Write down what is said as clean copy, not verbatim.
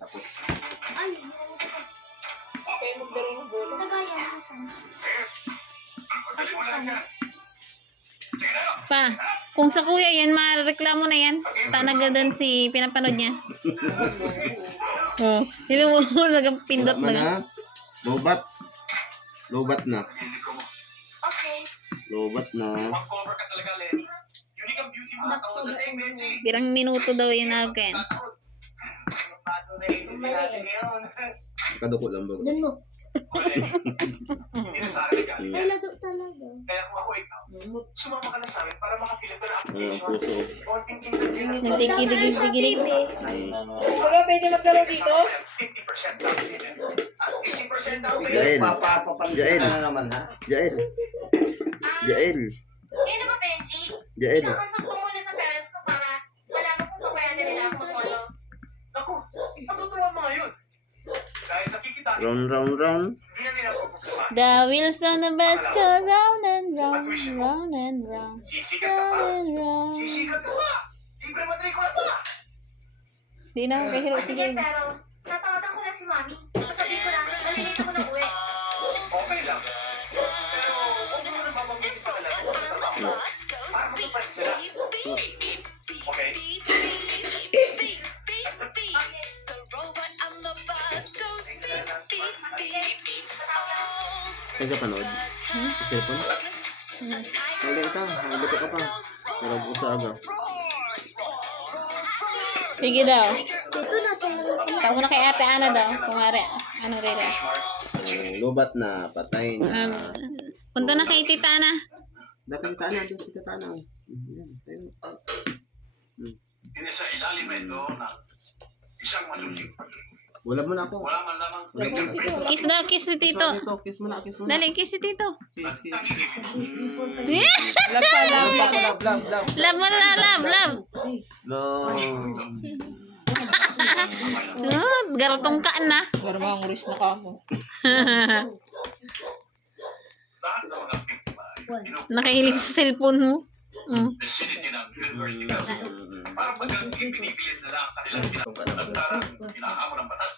takot. Ay, Kaya magdaro yung bola. nagaya ko saan. Pa, kung sa kuya yan, mareklamo na yan. Tanaga doon si pinapanood niya. Oh, hindi mo nagpindot Wala man na. ha. Lobat. Lobat na. Okay. Lobat na. Mag-cover ka talaga, Lenny. Unique ang beauty mo sa taon sa day, Benji. Birang minuto daw yun Arken. Kaduko lang ba? Doon mo. Hindi na sa akin galing. Ay, lado talaga. Kaya kung ako ikaw, sumama ka na sa amin para makasilip ka ng Ano ang application. puso? Konting interview na Nantikilig-gilig. Baga, pwede maglaro dito? 50% down payment. At 50% down payment. Jael. Papapansin ka na naman, ha? Jael. Jael. Sino ba, Benji? Jael. Nakasok ko muna sa parents ko para malaman kung kapayanan nila ako solo. Naku, matutuwa mga yun. Dahil nakikita niyo, Round. hindi na nila pupusuhan. The wheels on the bus go round and round, round and round, Sisikat ka round pa. and round. Sisikat ka pa. Libre matrikula pa. Di na ako kahiro si Sige, Game. pero tatawatan ko na si Mami. Sasabihin ko lang, nalilito ko na uwi. Okay lang. Pero huwag mo na babanggitin pa talaga sa trabaho. Para matupad sila. Okay? Saan ka panood? Sa cellphone? Hanggang ka. Hanggang ka pa. Pero ko sa aga. Sige daw. Dito na sa Tawag ko na kay Ate Ana daw. Kumari, ano rila. Lobat na. Patay na. Punta na kay Tita Ana. Nakita na. Doon si Tata na. Yan. Tayo. Hindi sa ilalim ito ng isang malusing pag-ibig. Wala mo na ako. Wala man lamang Kiss daw, kiss si Tito. Kiss mo na. Kiss mo na. Dali, kiss si Tito. Kiss. Love pa, love pa. Love. Love mo na, love, love. Garotong ka na. Para mga uris na ka ako. lahat ng mga biktima ay Nakahilig sa cellphone mo. vicinity ng University Council para pagkat ipinipilit nila ang kanilang pinagtarang inahamon ng batas.